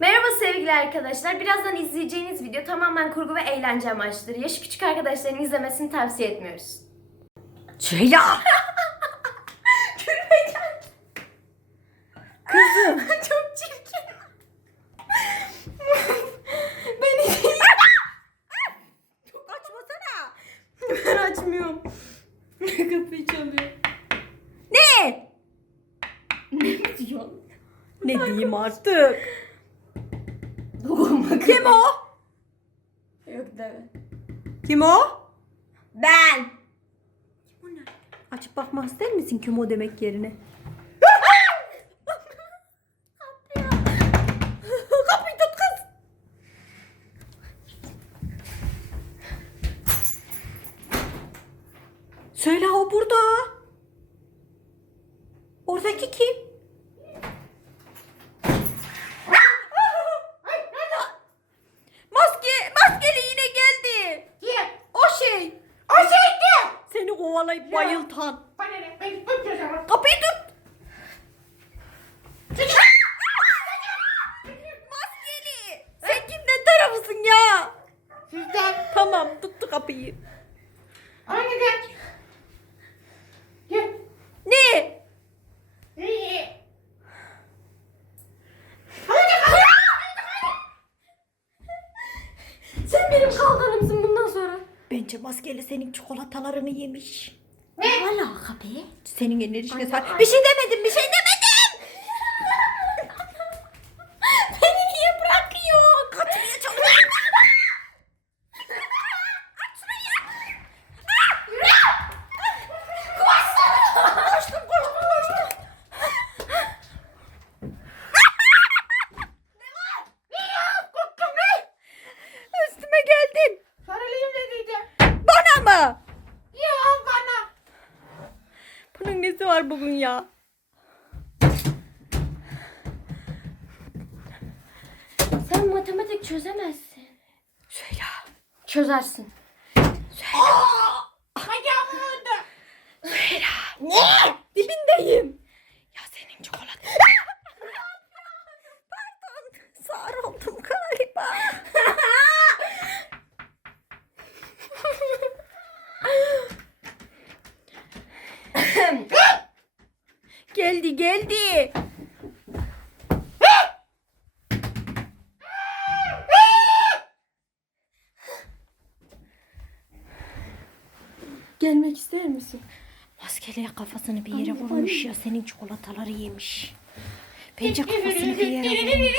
Merhaba sevgili arkadaşlar. Birazdan izleyeceğiniz video tamamen kurgu ve eğlence amaçlıdır. Yaşı küçük arkadaşların izlemesini tavsiye etmiyoruz. Süheyla! Gülmeyeceğim. Kızım. Çok çirkin. Beni Çok açmasana. ben açmıyorum. Kapıyı çalıyor. Ne? Ne diyorsun? Ne diyeyim artık? Kim o? Yok deme. Kim o? Ben. Açıp bakmak ister misin kim o demek yerine? Bayıltan. Ne? Kapıyı tut. Maskeli. Sen kimden tarafısın ya? Sizden. Tamam tuttu kapıyı. Neden? Gel. Ne? İyi. Sen benim kalkanımsın bundan sonra. Bence maskeli senin çikolatalarını yemiş. Alaka be? Senin enerjine anne. Bir şey demedim, bir şey demedim. Var bugün ya? Sen matematik çözemezsin. Söyle. Çözersin. Bacağımı vurdu. Ne? Dibindeyim. Ya senin çikolata. Pardon. Sağır oldum galiba. geldi geldi. Gelmek ister misin? Maskeliye kafasını bir yere vurmuş ya senin çikolataları yemiş. Bence kafasını bir yere vurmuş.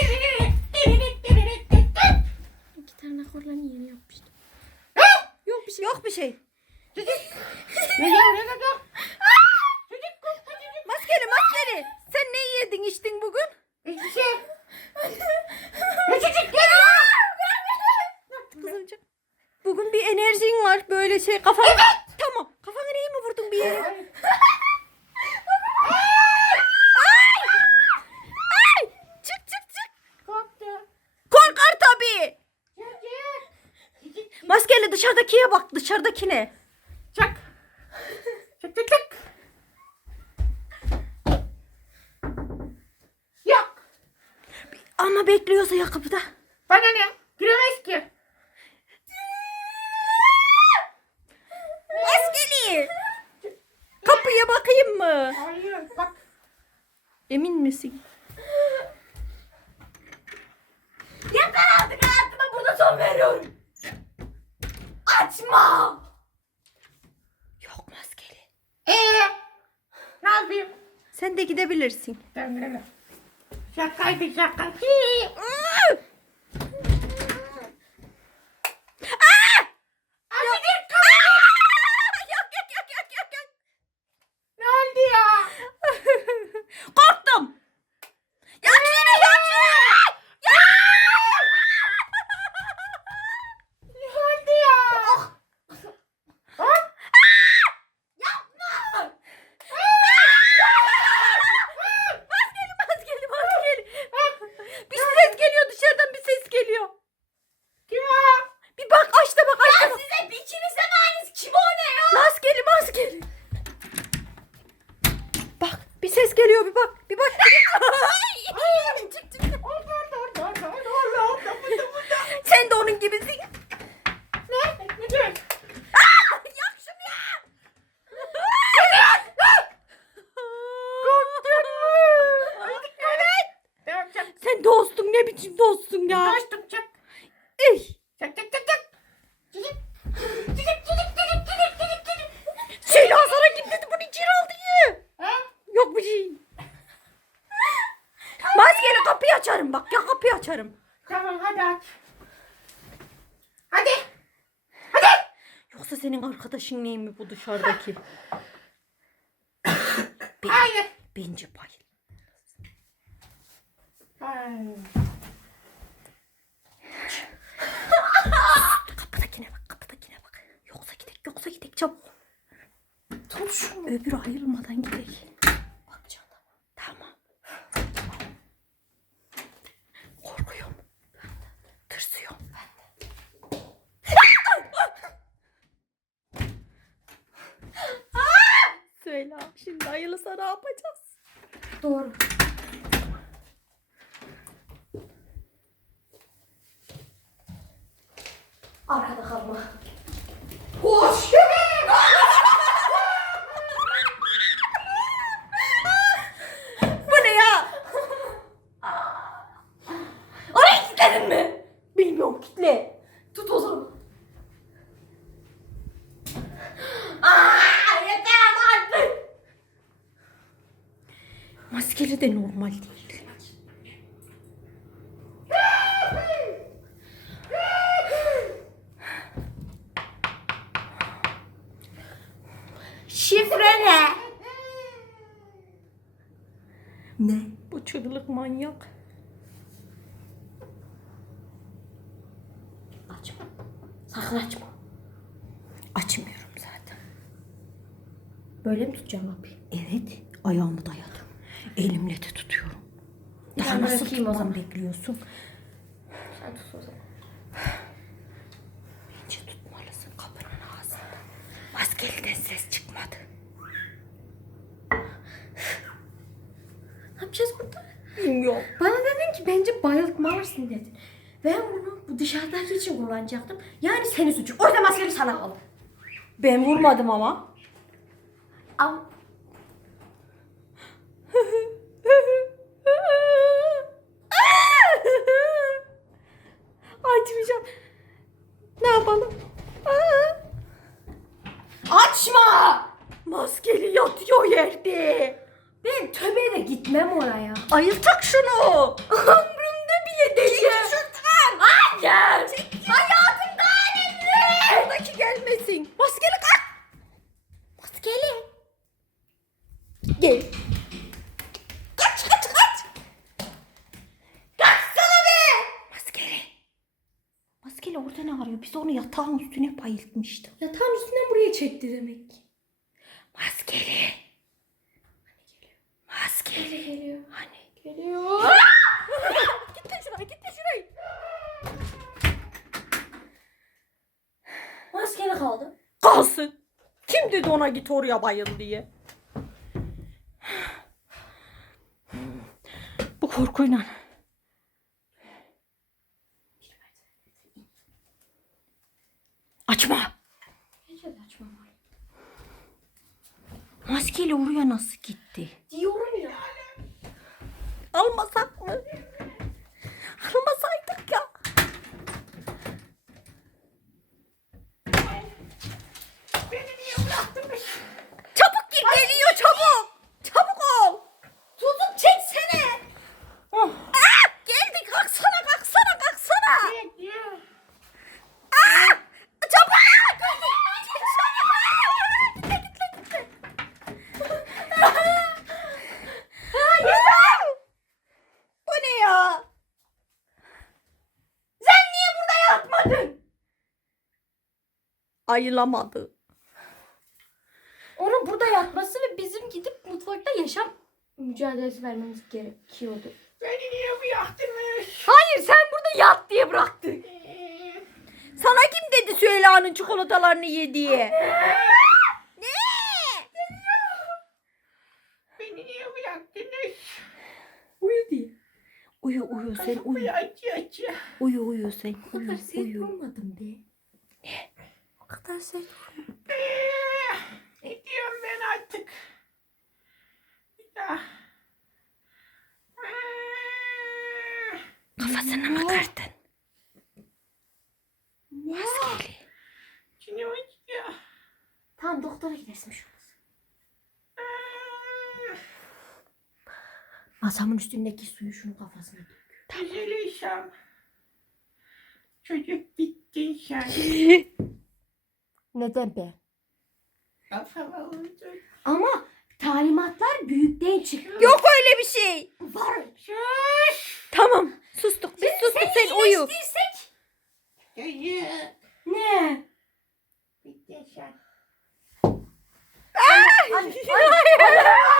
İki tane akorlarını yeni yapmıştım. Yok bir şey. Yok bir şey. Maskeli maskeli. Sen ne yedin içtin bugün? Hiçbir şey. Kızımcık. Bugün bir enerjin var böyle şey kafan. Tamam. Bir yere? Ay, Ay! Çık çık çık. Korktu. Korkar tabii. Maskeli dışarıdakiye bak dışarıdakine. Çak. Çak çak çak. Yok. Ama bekliyorsa ya kapıda. Bana ne? Emin misin? Yeter artık hayatıma burada son veriyorum. Açma. Yok maskeli. Ee, ne yapayım? Sen de gidebilirsin. Döndüreme. Şakaydı şaka. Hii. Azıcık kaldı. Yok yok yok yok yok yok. Ne oldu ya? Korktum. Ya yine yok Ne oldu ya? Ha? Maskeli maskeli maskeli. Bir ses geliyor Sen dostun ne biçim dostun ya? Dostum çak. Ey. Çak çak çak çak. Cicik. Cicik cicik cicik cicik cicik cicik. Söyle sana kim dedi bunu içeri aldı ye. Ha? Yok bir şey. Maskeli kapıyı açarım bak ya kapıyı açarım. Tamam hadi aç. Hadi. Hadi. Yoksa senin arkadaşın ney mi bu dışarıdaki? Hayır. Bence bayıl. Hayır. Kapıdakine bak kapıdakine bak. Yoksa gidek yoksa gidek çabuk. Tut şunu. Öbürü ayrılmadan gidek. Bakacağım. Tamam. Korkuyorum. Tırsıyorum. Söyle şimdi hayırlısa ne yapacağız? Doğru. Arkada kalma. Koş. Bu ne ya? Oraya kilitledin mi? Bilmiyorum kitle. Tut o zaman. Aa, yeter ama artık. Maskeli de normal değil. Şifre ne? Ne? Bu çığlık manyak. Açma. Sakın açma. Açmıyorum zaten. Böyle mi tutacağım kapıyı? Evet, ayağımı dayadım. Elimle de tutuyorum. Daha Ben nasıl bırakayım o tutmam zaman. bekliyorsun? Sen tut o zaman. Bence tutmalısın kapının ağzında. Maskeliden ses çıkmadı. Ne yapacağız burada? Bilmiyorum. Bana dedin ki bence bayıltmalısın dedin. Ben bunu bu dışarıdaki için kullanacaktım. Yani senin suçun. O yüzden maskeli sana aldım. Ben vurmadım ama. Al. Açmayacağım. Ne yapalım? Açma! Maskeli yatıyor yerde. Ben tövbe de gitmem oraya. Ayıltak şunu. Ömrümde bir yedeceğim. Hayır! Hayatım daha önemli! Oradaki gelmesin. Maskeli kalk. Maskeli. Gel. Kaç kaç kaç. Kaçsana be! Maskeli. Maskeli orada ne arıyor? Biz onu yatağın üstüne bayıltmıştık. Yatağın üstünden buraya çekti demek ki. Maskeli. Maskeli. Geliyor. Hani? Geliyor. Git de şuraya git de şuraya. Maskeli kaldı. Kalsın. Kim dedi ona git oraya bayıl diye? Bu korkuyla. Açma. Açmam. Maskeli oraya nasıl gitti? Diyorum ya. Almasak mı? Almasaydık ya. Beni niye bıraktınız? Çabuk gir geliyor çabuk. Çabuk ol. Tutup çeksene. Oh. Aa, geldi kalksana kalksana kalksana. Aa, çabuk. Gitle. Hayır. Bu ne ya? Sen niye burada yatmadın? Ayılamadı. Onun burada yatması ve bizim gidip mutfakta yaşam mücadelesi vermemiz gerekiyordu. Beni niye bıraktınız? Hayır sen burada yat diye bıraktık. Sana kim dedi Süheyla'nın çikolatalarını ye diye? ne? Beni niye bıraktınız? Uyu diye. Uyu uyu sen uyu. Aç aç. Uyu uyu sen. O kadar Uyu sert uyu. vurmadım be. O kadar sert Gidiyorum ben artık. Daha. Ee, Kafasına mı kırdın? Maskeli. Canım acıyor. Tamam doktora gidersin şu an. Masamın üstündeki suyu şunun kafasına dök. Üzülürsem. Çocuk bittin sen. Neden be? Ama talimatlar büyükten çıkıyor. Yok öyle bir şey. Var. Tamam sustuk. Biz sen, sustuk sen, sen uyu. Ne? Bir yaşa. Aa! Ay, ay, ay.